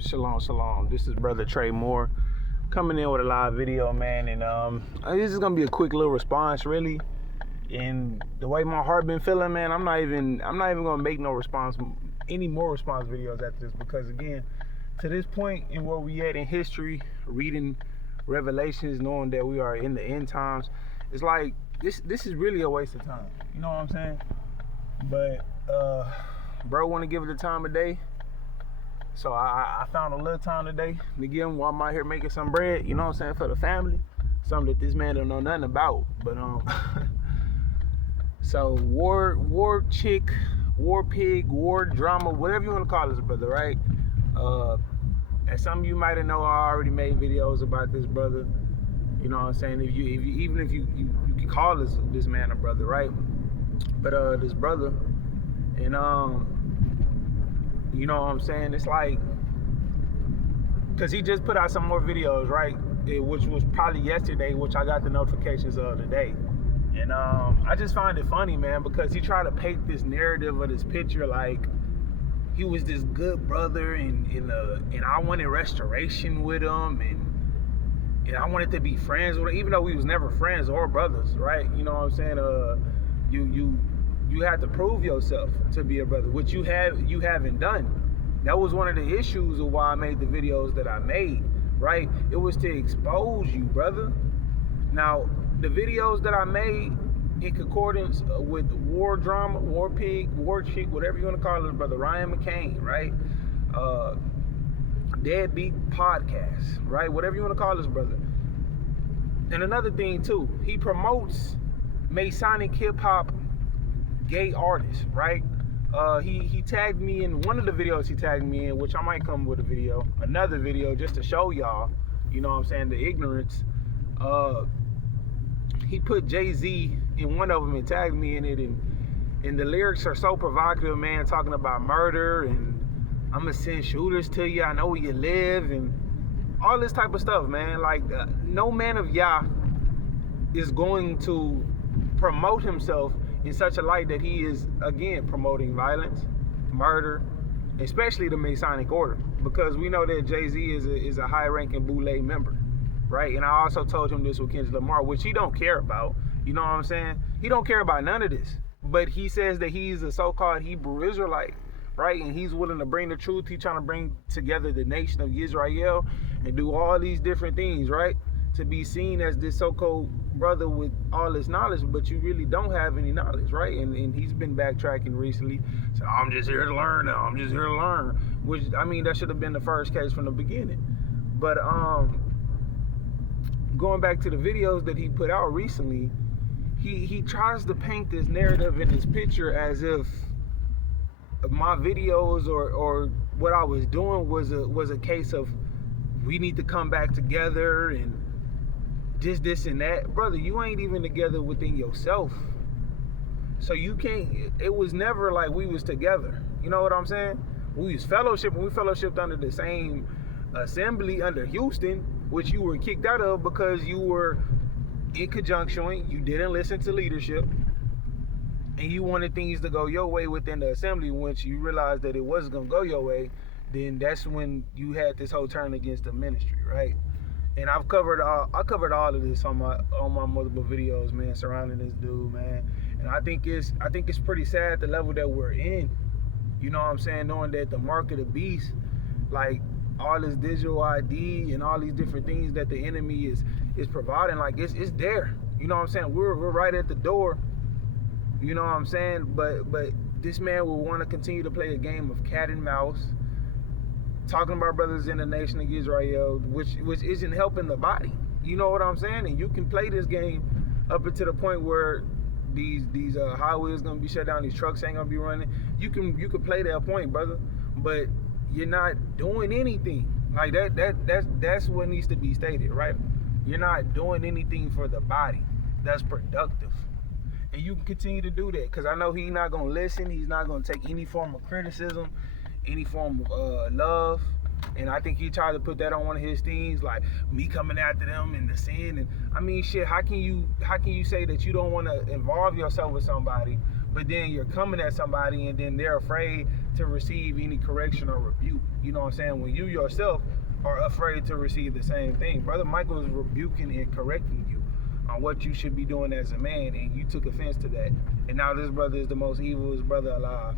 Shalom, shalom. This is Brother Trey Moore coming in with a live video, man. And this is gonna be a quick little response, really. And the way my heart been feeling, man, I'm not even gonna make any more response videos after this, because again, to this point in where we at in history, reading Revelations, knowing that we are in the end times, it's like this is really a waste of time. You know what I'm saying? But bro want to give it the time of day. So I found a little time today to give him while I'm out here making some bread, you know what I'm saying, for the family. Something that this man don't know nothing about. But so war chick, war pig, war drama, whatever you want to call this brother, right? As some of you might have known, I already made videos about this brother. You know what I'm saying? Even if you can call this man a brother, right? But this brother, and you know what I'm saying? It's like, because he just put out some more videos, right? Which was probably yesterday, which I got the notifications of today. And I just find it funny, man, because he tried to paint this narrative of this picture like he was this good brother, and I wanted restoration with him, and I wanted to be friends with him, even though we was never friends or brothers, right? You know what I'm saying? You have to prove yourself to be a brother, which you haven't done. That was one of the issues of why I made the videos that I made, right? It was to expose you, brother. Now, the videos that I made in concordance with war drama, war pig, war chick, whatever you want to call it, brother Ryan McCain, right? Deadbeat podcast, right? Whatever you want to call this brother. And another thing too, he promotes Masonic hip hop gay artists, right? He tagged me in one of the videos he tagged me in, which I might come with another video just to show y'all, you know what I'm saying, the ignorance. He put Jay-Z in one of them and tagged me in it, and the lyrics are so provocative, man, talking about murder and I'm gonna send shooters to you, I know where you live, and all this type of stuff, man. Like, no man of Yah is going to promote himself in such a light that he is, again, promoting violence, murder, especially the Masonic order, because we know that Jay-Z is a high-ranking Boule member, right? And I also told him this with Kendrick Lamar, which he don't care about. You know what I'm saying? He don't care about none of this, but he says that he's a so-called Hebrew Israelite, right? And he's willing to bring the truth. He's trying to bring together the nation of Israel and do all these different things, right? To be seen as this so-called brother with all this knowledge, but you really don't have any knowledge, right? And he's been backtracking recently. So I'm just here to learn now. I'm just here to learn. Which, I mean, that should have been the first case from the beginning. But going back to the videos that he put out recently, he tries to paint this narrative in this picture as if my videos or what I was doing was a case of we need to come back together and this and that. Brother, you ain't even together within yourself. So you can't, it was never like we was together. You know what I'm saying? We was fellowship, and we fellowshipped under the same assembly under Houston, which you were kicked out of because you were in conjunction, you didn't listen to leadership, and you wanted things to go your way within the assembly. Once you realized that it wasn't gonna go your way, then that's when you had this whole turn against the ministry, right? And I covered all of this on my multiple videos, man, surrounding this dude, man. And I think it's pretty sad the level that we're in. You know what I'm saying? Knowing that the mark of the beast, like all this digital ID and all these different things that the enemy is providing, like it's there. You know what I'm saying? We're right at the door. You know what I'm saying? But this man will want to continue to play a game of cat and mouse, talking about brothers in the nation of Israel, which isn't helping the body. You know what I'm saying? And you can play this game up until the point where these highways gonna be shut down, these trucks ain't gonna be running. You can play that point, brother, but you're not doing anything. Like that's what needs to be stated, right? You're not doing anything for the body that's productive. And you can continue to do that, because I know he's not gonna listen. He's not gonna take any form of criticism, any form of love. And I think he tried to put that on one of his things, like me coming after them and the sin. And I mean, shit, how can you say that you don't want to involve yourself with somebody but then you're coming at somebody and then they're afraid to receive any correction or rebuke. You know what I'm saying? When you yourself are afraid to receive the same thing. Brother Michael is rebuking and correcting you on what you should be doing as a man, and you took offense to that. And now this brother is the most evilest brother alive.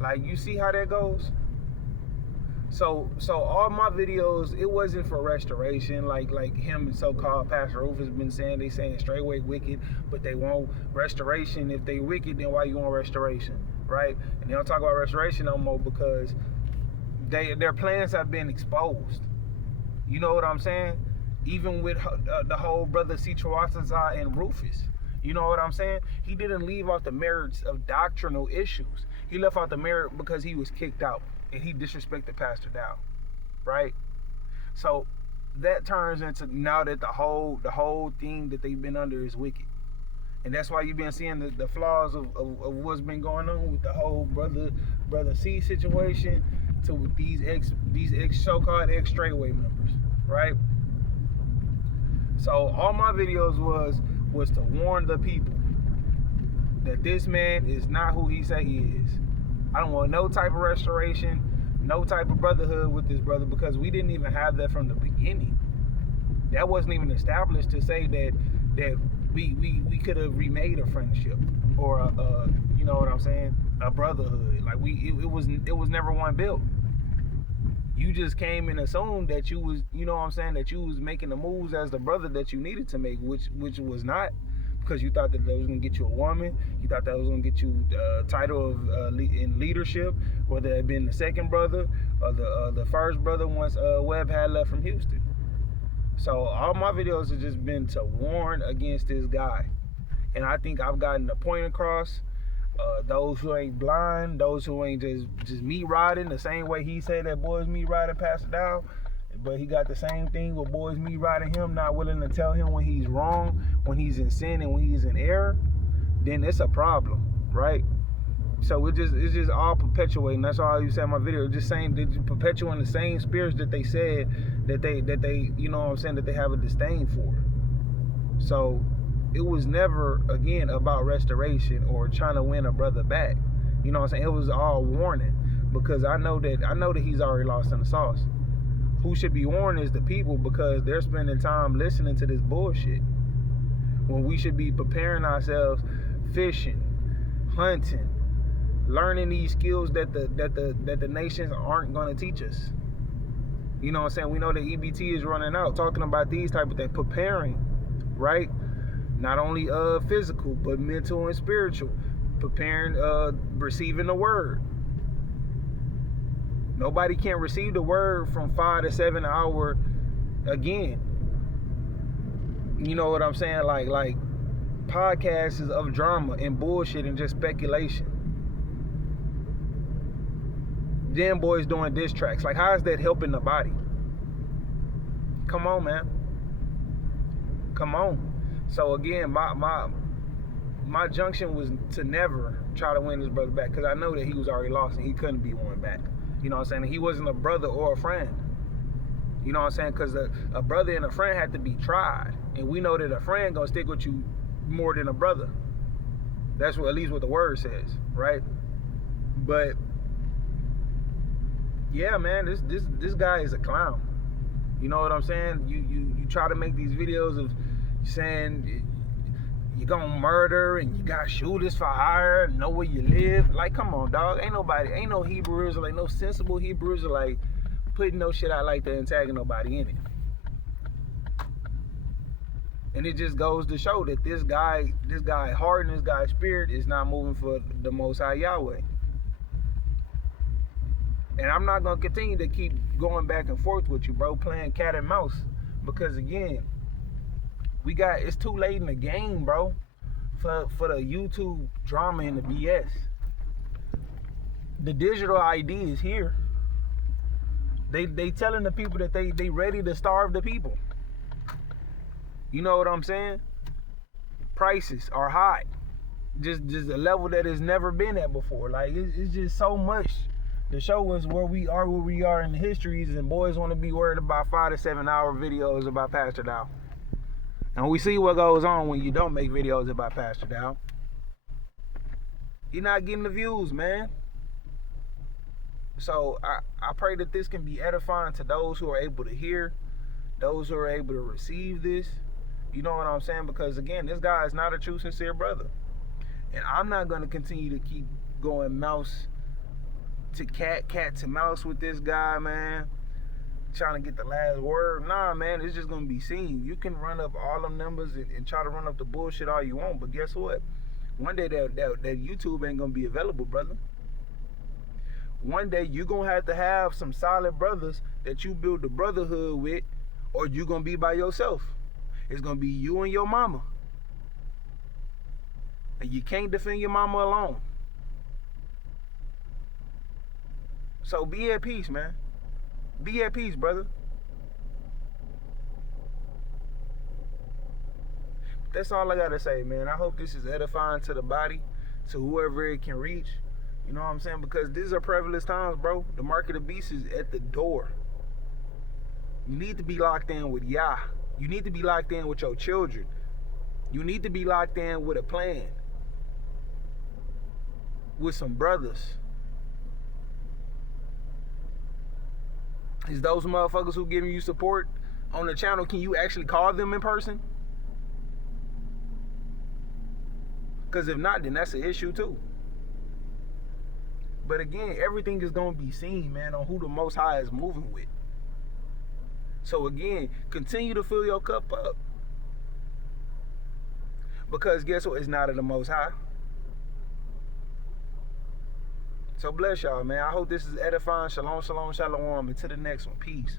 Like, you see how that goes? So all my videos, it wasn't for restoration, like him and so-called Pastor Roof has been saying. They saying straightway wicked, but they want restoration. If they wicked, then why you want restoration, right? And they don't talk about restoration no more because their plans have been exposed. You know what I'm saying? Even with the whole brother C. Chawatazar and Rufus. You know what I'm saying? He didn't leave out the merits of doctrinal issues. He left out the merit because he was kicked out and he disrespected Pastor Dow, right? So that turns into now that the whole thing that they've been under is wicked. And that's why you've been seeing the flaws of what's been going on with the whole brother C situation to these ex so-called ex straightway members, right? So all my videos was to warn the people that this man is not who he say he is. I don't want no type of restoration, no type of brotherhood with this brother, because we didn't even have that from the beginning. That wasn't even established to say that we could have remade a friendship or a you know what I'm saying, a brotherhood. Like it was never one built. You just came and assumed that you was, you know what I'm saying, that you was making the moves as the brother that you needed to make, which was not, because you thought that was going to get you a woman. You thought that was going to get you a title of in leadership, whether it had been the second brother or the first brother once Webb had left from Houston. So all my videos have just been to warn against this guy. And I think I've gotten the point across. Those who ain't blind, those who ain't just meat riding, the same way he said that boys meat riding Pastor Dow, but he got the same thing with boys meat riding him, not willing to tell him when he's wrong, when he's in sin and when he's in error, then it's a problem, right? So it's just all perpetuating. That's all you said in my video. Just saying, they're just perpetuating the same spirits that they said that they you know what I'm saying, that they have a disdain for. So it was never, again, about restoration or trying to win a brother back. You know what I'm saying? It was all warning, because I know that he's already lost in the sauce. Who should be warned is the people, because they're spending time listening to this bullshit when we should be preparing ourselves, fishing, hunting, learning these skills that the nations aren't going to teach us. You know what I'm saying? We know that EBT is running out, talking about these type of things, preparing, right? Not only physical, but mental and spiritual. Preparing, receiving the word. Nobody can receive the word from 5 to 7 hour again. You know what I'm saying? Like podcasts is of drama and bullshit and just speculation. Them boys doing diss tracks. Like, how is that helping the body? Come on, man. Come on. So again, my junction was to never try to win this brother back, because I know that he was already lost and he couldn't be won back. You know what I'm saying? He wasn't a brother or a friend. You know what I'm saying? Because a brother and a friend had to be tried, and we know that a friend gonna stick with you more than a brother. That's what, at least what the word says, right? But yeah, man, this guy is a clown. You know what I'm saying? You try to make these videos of saying you're gonna murder and you got shooters for hire, know where you live. Like, come on, dog. Ain't no Hebrew Israelite, no sensible Hebrew Israelite putting no shit out like that and tagging nobody in it. And it just goes to show that this guy heart and this guy's spirit is not moving for the Most High Yahweh. And I'm not gonna continue to keep going back and forth with you, bro, playing cat and mouse, because again, it's too late in the game, bro, for the YouTube drama and the BS. The digital ID is here. They telling the people that they ready to starve the people. You know what I'm saying? Prices are high. Just a level that has never been at before. Like, it's just so much to show us where we are in the histories, and boys want to be worried about 5 to 7 hour videos about Pastor Dow. And we see what goes on when you don't make videos about Pastor Dow. You're not getting the views, man. So I pray that this can be edifying to those who are able to hear, those who are able to receive this. You know what I'm saying? Because again, this guy is not a true, sincere brother. And I'm not going to continue to keep going mouse to cat, cat to mouse with this guy, man. Trying to get the last word. Nah, man, it's just going to be seen. You can run up all them numbers and try to run up the bullshit all you want. But guess what? One day that YouTube ain't going to be available, brother. One day you're going to have some solid brothers that you build the brotherhood with, or you're going to be by yourself. It's going to be you and your mama. And you can't defend your mama alone. So be at peace, man. Be at peace, brother. That's all I gotta say, man. I hope this is edifying to the body, to whoever it can reach. You know what I'm saying? Because these are perilous times, bro. The market of beasts is at the door. You need to be locked in with Yah. You need to be locked in with your children. You need to be locked in with a plan. With some brothers. Is those motherfuckers who giving you support on the channel, can you actually call them in person? Because if not, then that's an issue too. But again, everything is going to be seen, man, on who the Most High is moving with. So again, continue to fill your cup up. Because guess what? It's not of the Most High. So bless y'all, man. I hope this is edifying. Shalom, shalom, shalom. Until the next one. Peace.